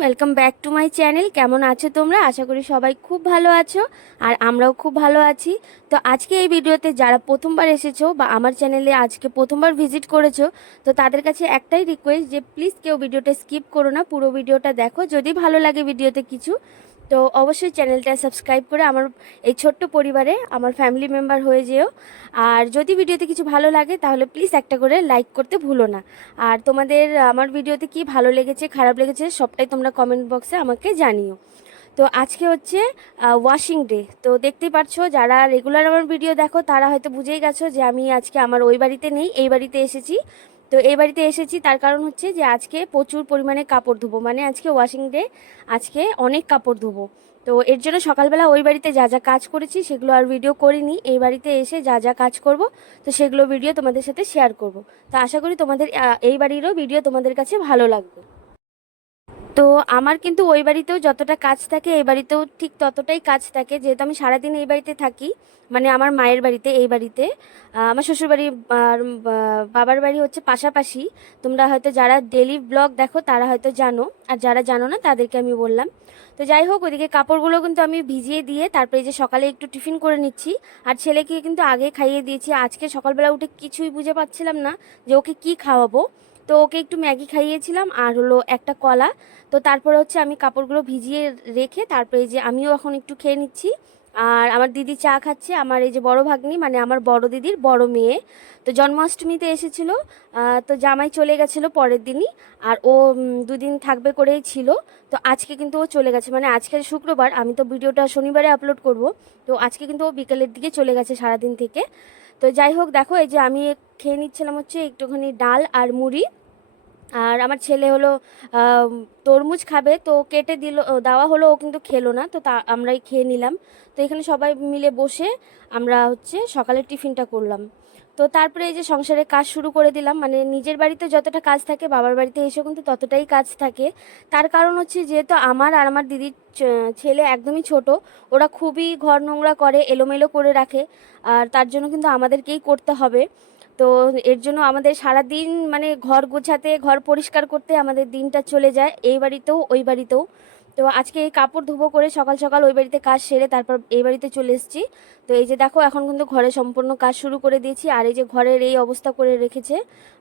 Welcome back to my channel. কেমন আছো তোমরা? আশা করি সবাই খুব ভালো আছো আর আমরাও খুব ভালো আছি। তো আজকে এই ভিডিওতে যারা প্রথমবার এসেছো বা আমার চ্যানেলে আজকে প্রথমবার ভিজিট করেছো, তো তাদের কাছে একটাই রিকোয়েস্ট যে প্লিজ কেউ ভিডিওটা স্কিপ করো না, পুরো ভিডিওটা দেখো। যদি ভালো লাগে ভিডিওতে কিছু, তো অবশ্যই চ্যানেলটা সাবস্ক্রাইব করে আমার এই ছোট্ট পরিবারে আমার ফ্যামিলি মেম্বার হয়ে যেও। আর যদি ভিডিওতে কিছু ভালো লাগে তাহলে প্লিজ একটা করে লাইক করতে ভুলো না। আর তোমাদের আমার ভিডিওতে কি ভালো লেগেছে খারাপ লেগেছে সবটাই তোমরা কমেন্ট বক্সে আমাকে জানিও। তো আজকে হচ্ছে ওয়াশিং ডে। তো দেখতেই পাচ্ছ, যারা রেগুলার আমার ভিডিও দেখো তারা হয়তো বুঝেই গেছো যে আমি আজকে আমার ওই বাড়িতে নেই, এই বাড়িতে এসেছি। তো এই বাড়িতে এসেছি তার কারণ হচ্ছে যে আজকে প্রচুর পরিমাণে কাপড় ধোবো, মানে আজকে ওয়াশিং ডে, আজকে অনেক কাপড় ধোবো। তো এর জন্য সকালবেলা ওই বাড়িতে যা যা কাজ করেছি সেগুলো আর ভিডিও করিনি, এই বাড়িতে এসে যা যা কাজ করব তো সেগুলো ভিডিও তোমাদের সাথে শেয়ার করব। তো আশা করি তোমাদের এই বাড়িরও ভিডিও তোমাদের কাছে ভালো লাগবে। তো আমার কিন্তু ওই বাড়িতেও যতটা কাজ থাকে এই বাড়িতেও ঠিক ততটাই কাজ থাকে, যেহেতু আমি সারাদিন এই বাড়িতে থাকি, মানে আমার মায়ের বাড়িতে, এই বাড়িতে। আমার শ্বশুর বাড়ি আর বাবার বাড়ি হচ্ছে পাশাপাশি। তোমরা হয়তো যারা ডেলি ব্লগ দেখো তারা হয়তো জানো, আর যারা জানো না তাদেরকে আমি বললাম। তো যাই হোক, ওইদিকে কাপড়গুলো কিন্তু আমি ভিজিয়ে দিয়ে তারপরে যে সকালে একটু টিফিন করে নিচ্ছি। আর ছেলেকে কিন্তু আগে খাইয়ে দিয়েছি। আজকে সকালবেলা উঠে কিছুই বুঝে পাচ্ছিলাম না যে ওকে কি খাওয়াবো। তো ওকে একটু ম্যাগি খাইয়েছিলাম আর হলো একটা কলা। তো তারপরে হচ্ছে আমি কাপড়গুলো ভিজিয়ে রেখে তারপরে যে আমিও এখন একটু খেয়ে নিচ্ছি। আর আমার দিদি চা খাচ্ছে, আমার এই যে বড় ভাগ্নি, মানে আমার বড় দিদির বড় মেয়ে। তো জন্মাষ্টমীতে এসেছিল, তো জামাই চলে গেছিলো পরের দিনই। আর ও দুদিন থাকবে করেই ছিল। তো আজকে কিন্তু ও চলে গেছে, মানে আজকে শুক্রবার, আমি তো ভিডিওটা শনিবারে আপলোড করব। তো আজকে কিন্তু ও বিকেলের দিকে চলে গেছে সারাদিন থেকে। তো যাই হোক, দেখো এই যে আমি খেয়ে নিচ্ছিলাম হচ্ছে একটুখানি ডাল আর মুড়ি। আর আমার ছেলে হলো আম, তরমুজ খাবে, তো কেটে দিল, দেওয়া হলো, ও কিন্তু খেলো না, তো তা আমরাই খেয়ে নিলাম। তো এখানে সবাই মিলে বসে আমরা হচ্ছে সকালের টিফিনটা করলাম। তো তারপরে এই যে সংসারের কাজ শুরু করে দিলাম, মানে নিজের বাড়িতে যতটা কাজ থাকে বাবার বাড়িতে এসেও কিন্তু ততটাই কাজ থাকে। তার কারণ হচ্ছে যেহেতু আমার আর আমার দিদির ছেলে একদমই ছোট, ওরা খুবই ঘর নোংরা করে, এলোমেলো করে রাখে। আর তার জন্য কিন্তু আমাদেরকেই করতে হবে। তো এর জন্য আমাদের সারা দিন, মানে ঘর গোছাতে, ঘর পরিষ্কার করতে আমাদের দিনটা চলে যায়, এই বাড়িতেও ওই বাড়িতেও। তো আজকে এই কাপড় ধুবো করে সকাল সকাল ওই বাড়িতে কাজ সেরে তারপর এই বাড়িতে চলে এসেছি। তো এই যে দেখো এখন কিন্তু ঘরে সম্পূর্ণ কাজ শুরু করে দিয়েছি। আর এই যে ঘরের এই অবস্থা করে রেখেছে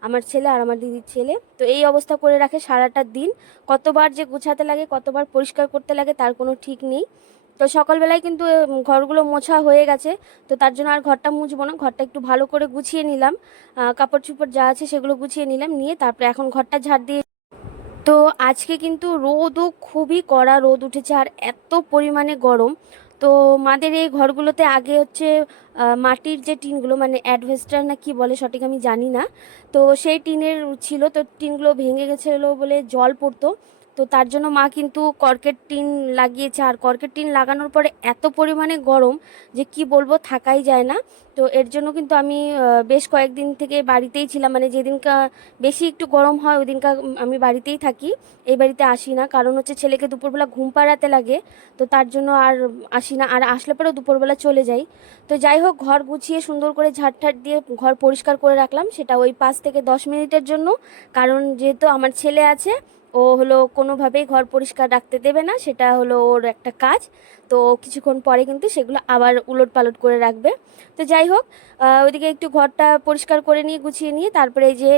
আমার ছেলে আর আমার দিদির ছেলে, তো এই অবস্থা করে রাখে সারাটা দিন। কতবার যে গোছাতে লাগে, কতবার পরিষ্কার করতে লাগে তার কোনো ঠিক নেই। তো সকালবেলায় কিন্তু ঘরগুলো মোছা হয়ে গেছে। তো তার জন্য আর ঘরটা মুছবো না, ঘরটা একটু ভালো করে গুছিয়ে নিলাম। কাপড় চোপড় যা আছে সেগুলো গুছিয়ে নিলাম, নিয়ে তারপরে এখন ঘরটা ঝাড় দিয়ে। তো আজকে কিন্তু রোদও খুবই কড়া রোদ উঠেছে আর এত পরিমাণে গরম। তো মাদের এই ঘরগুলোতে আগে হচ্ছে মাটির যে টিনগুলো, মানে অ্যাডভেস্টার না কি বলে সঠিক আমি জানি না, তো সেই টিনের ছিল। তো টিনগুলো ভেঙে গেছিলো বলে জল পড়তো। তো তার জন্য মা কিন্তু কর্কেট টিন লাগিয়েছে। আর কর্কেট টিন লাগানোর পরে এত পরিমাণে গরম যে কি বলবো, থাকাই যায় না। তো এর জন্য কিন্তু আমি বেশ কয়েকদিন থেকে বাড়িতেই ছিলাম, মানে যেদিনকা বেশি একটু গরম হয় ওই দিনকার আমি বাড়িতেই থাকি, এই বাড়িতে আসি না। কারণ হচ্ছে ছেলেকে দুপুরবেলা ঘুম পাড়াতে লাগে, তো তার জন্য আর আসি না। আর আসলে পরেও দুপুরবেলা চলে যাই। তো যাই হোক, ঘর গুছিয়ে সুন্দর করে ঝাড় দিয়ে ঘর পরিষ্কার করে রাখলাম, সেটা ওই 5 থেকে 10 মিনিটের জন্য। কারণ যেহেতু আমার ছেলে আছে, ও হলো কোনোভাবেই ঘর পরিষ্কার রাখতে দেবে না, সেটা হলো ওর একটা কাজ। তো কিছুক্ষণ পরে কিন্তু সেগুলো আবার উলট পালট করে রাখবে। তো যাই হোক, ওইদিকে একটু ঘরটা পরিষ্কার করে নিয়ে গুছিয়ে নিয়ে তারপরে এই যে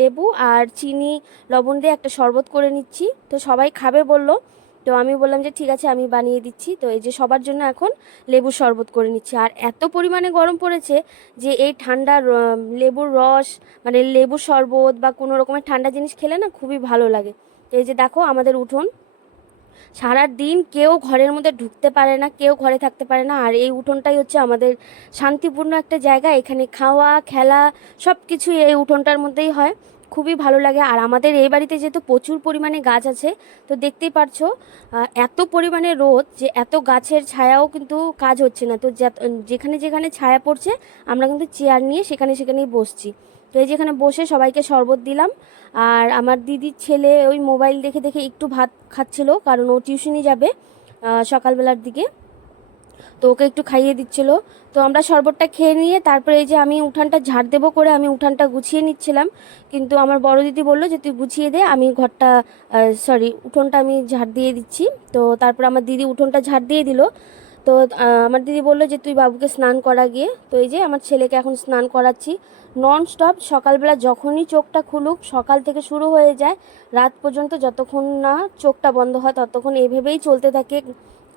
লেবু আর চিনি লবণ দিয়ে একটা শরবত করে নিচ্ছি। তো সবাই খাবে বলল, তো আমি বললাম যে ঠিক আছে আমি বানিয়ে দিচ্ছি। তো এই যে সবার জন্য এখন লেবুর শরবত করে নিচ্ছি। আর এত পরিমাণে গরম পড়েছে যে এই ঠান্ডা লেবুর রস, মানে লেবুর শরবত বা কোনো রকমের ঠান্ডা জিনিস খেলে না খুবই ভালো লাগে। তো এই যে দেখো আমাদের উঠোন, সারা দিন কেউ ঘরের মধ্যে ঢুকতে পারে না, কেউ ঘরে থাকতে পারে না। আর এই উঠোনটাই হচ্ছে আমাদের শান্তিপূর্ণ একটা জায়গা, এখানে খাওয়া খেলা সব কিছু এই উঠোনটার মধ্যেই হয়। খুবই ভালো লাগে। আর আমাদের এই বাড়িতে যেহেতু প্রচুর পরিমাণে গাছ আছে, তো দেখতেই পারছো এত পরিমাণে রোদ যে এত গাছের ছায়াও কিন্তু কাজ হচ্ছে না। তো যেখানে যেখানে ছায়া পড়ছে আমরা কিন্তু চেয়ার নিয়ে সেখানে সেখানেই বসছি। তো এই যেখানে বসে সবাইকে শরবত দিলাম। আর আমার দিদির ছেলে ওই মোবাইল দেখে দেখে একটু ভাত খাচ্ছিল, কারণ ও টিউশনি যাবে সকালবেলার দিকে। তো ওকে একটু খাইয়ে দিচ্ছিল। তো আমরা শরবতটা খেয়ে নিয়ে তারপরে এই যে আমি উঠানটা ঝাড় দেবো করে আমি উঠানটা গুছিয়ে নিচ্ছিলাম, কিন্তু আমার বড় দিদি বললো যে তুই গুছিয়ে দে, আমি ঘরটা উঠোনটা আমি ঝাড় দিয়ে দিচ্ছি। তো তারপর আমার দিদি উঠোনটা ঝাড় দিয়ে দিল। তো আমার দিদি বললো যে তুই বাবুকে স্নান করা গিয়ে। তো এই যে আমার ছেলেকে এখন স্নান করাচ্ছি নন স্টপ। সকালবেলা যখনই চোখটা খুলুক, সকাল থেকে শুরু হয়ে যায় রাত পর্যন্ত, যতক্ষণ না চোখটা বন্ধ হয় ততক্ষণ এইভাবেই চলতে থাকে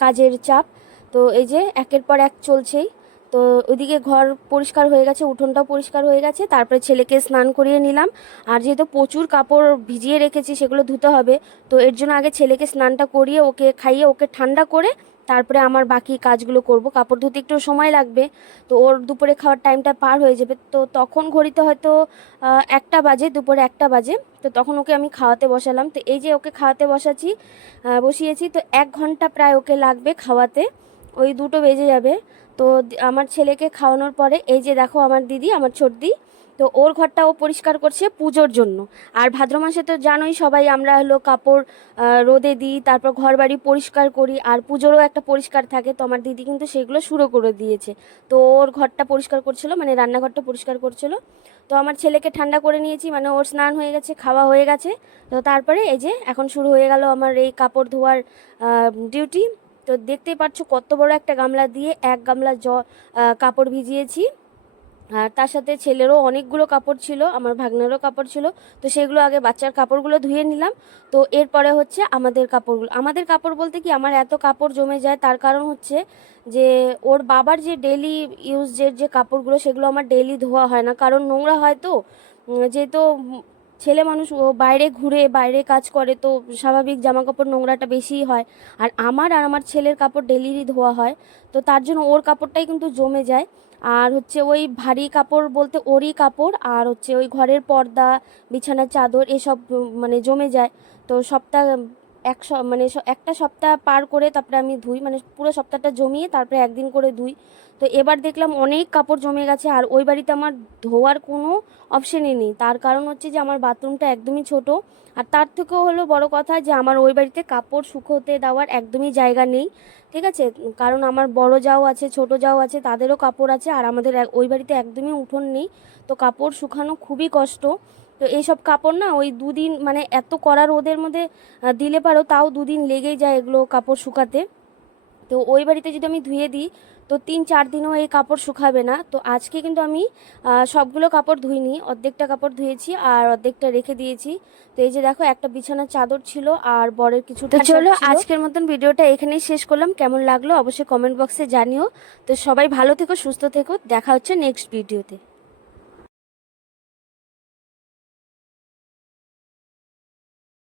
কাজের চাপ। তো এই যে একের পর এক চলছেই। তো ওইদিকে ঘর পরিষ্কার হয়ে গেছে, উঠোনটাও পরিষ্কার হয়ে গেছে, তারপরে ছেলেকে স্নান করিয়ে নিলাম। আর যেহেতু প্রচুর কাপড় ভিজিয়ে রেখেছি সেগুলো ধুতে হবে, তো এর জন্য আগে ছেলেকে স্নানটা করিয়ে ওকে খাইয়ে ওকে ঠান্ডা করে তারপরে আমার বাকি কাজগুলো করব। কাপড় ধুতে একটু সময় লাগবে, তো ওর দুপুরে খাওয়ার টাইমটা পার হয়ে যাবে। তো তখন ঘড়িতে হয়তো 1টা বাজে, দুপুরে 1টা বাজে। তো তখন ওকে আমি খাওয়াতে বসালাম। তো এই যে ওকে খাওয়াতে বসিয়েছি, তো 1 ঘন্টা প্রায় ওকে লাগবে খাওয়াতে, ওই 2টো বেজে যাবে। তো আমার ছেলেকে খাওয়ানোর পরে এই যে দেখো আমার দিদি, আমার ছোটদি, তো ওর ঘরটা ও পরিষ্কার করছে পুজোর জন্য। আর ভাদ্র মাসে তো জানোই সবাই, আমরা হলো কাপড় রোদে দিই, তারপর ঘর বাড়ি পরিষ্কার করি, আর পুজোরও একটা পরিষ্কার থাকে। তো আমার দিদি কিন্তু সেগুলো শুরু করে দিয়েছে। তো ওর ঘরটা পরিষ্কার করছিল, মানে রান্নাঘরটা পরিষ্কার করছিল। তো আমার ছেলেকে ঠান্ডা করে নিয়েছি, মানে ওর স্নান হয়ে গেছে, খাওয়া হয়ে গেছে। তো তারপরে এই যে এখন শুরু হয়ে গেল আমার এই কাপড় ধোয়ার ডিউটি। তো দেখতেই পাচ্ছ কত বড় একটা গামলা দিয়ে 1 গামলা কাপড় ভিজিয়েছি। আর তার সাথে ছেলেরও অনেকগুলো কাপড় ছিল, আমার ভাগ্নেরও কাপড় ছিল। তো সেগুলো আগে বাচ্চার কাপড়গুলো ধুয়ে নিলাম। তো এরপরে হচ্ছে আমাদের কাপড়গুলো, আমাদের কাপড় বলতে কি আমার এত কাপড় জমে যায় তার কারণ হচ্ছে যে ওর বাবার যে ডেলি ইউজের যে কাপড়গুলো সেগুলো আমার ডেইলি ধোয়া হয় না, কারণ নোংরা হয়। তো যেহেতু ছেলে মানুষ, ও বাইরে ঘুরে বাইরে কাজ করে, তো স্বাভাবিক জামা কাপড় নোংরাটা বেশিই হয়। আর আমার ছেলের কাপড় ডেলিরই ধোয়া হয়, তো তার জন্য ওর কাপড়টাই কিন্তু জমে যায়। আর হচ্ছে ওই ভারী কাপড় বলতে ওরই কাপড়, আর হচ্ছে ওই ঘরের পর্দা, বিছানার চাদর, এসব মানে জমে যায়। তো সপ্তাহ মানে একটা সপ্তাহ পার করে তারপরে আমি ধুই, মানে পুরো সপ্তাহটা জমিয়ে তারপরে একদিন করে ধুই। তো এবার দেখলাম অনেক কাপড় জমে গেছে, আর ওই বাড়িতে আমার ধোয়ার কোনো অপশানই নেই। তার কারণ হচ্ছে যে আমার বাথরুমটা একদমই ছোট, আর তার থেকেও হলো বড় কথা যে আমার ওই বাড়িতে কাপড় শুকোতে দেওয়ার একদমই জায়গা নেই। ঠিক আছে, কারণ আমার বড় যাও আছে, ছোট যাও আছে, তাদেরও কাপড় আছে, আর আমাদের ওই বাড়িতে একদমই উঠোন নেই। তো কাপড় শুকানো খুবই কষ্ট। তো এইসব কাপড় না ওই 2 দিন, মানে এত কড়া রোদের মধ্যে দিলে পারো তাও 2 দিন লেগেই যায় এগুলো কাপড় শুকাতে। তো ওই বাড়িতে যদি আমি ধুয়ে দিই তো 3-4 দিনও এই কাপড় শুকাবে না। তো আজকে কিন্তু আমি সবগুলো কাপড় ধুইনি, অর্ধেকটা কাপড় ধুয়েছি আর অর্ধেকটা রেখে দিয়েছি। তো এই যে দেখো একটা বিছানার চাদর ছিল আর বরের কিছু। তো চলো আজকের মতন ভিডিওটা এখানেই শেষ করলাম। কেমন লাগলো অবশ্যই কমেন্ট বক্সে জানিও। তো সবাই ভালো থেকো, সুস্থ থেকো, দেখা হচ্ছে নেক্সট ভিডিওতে।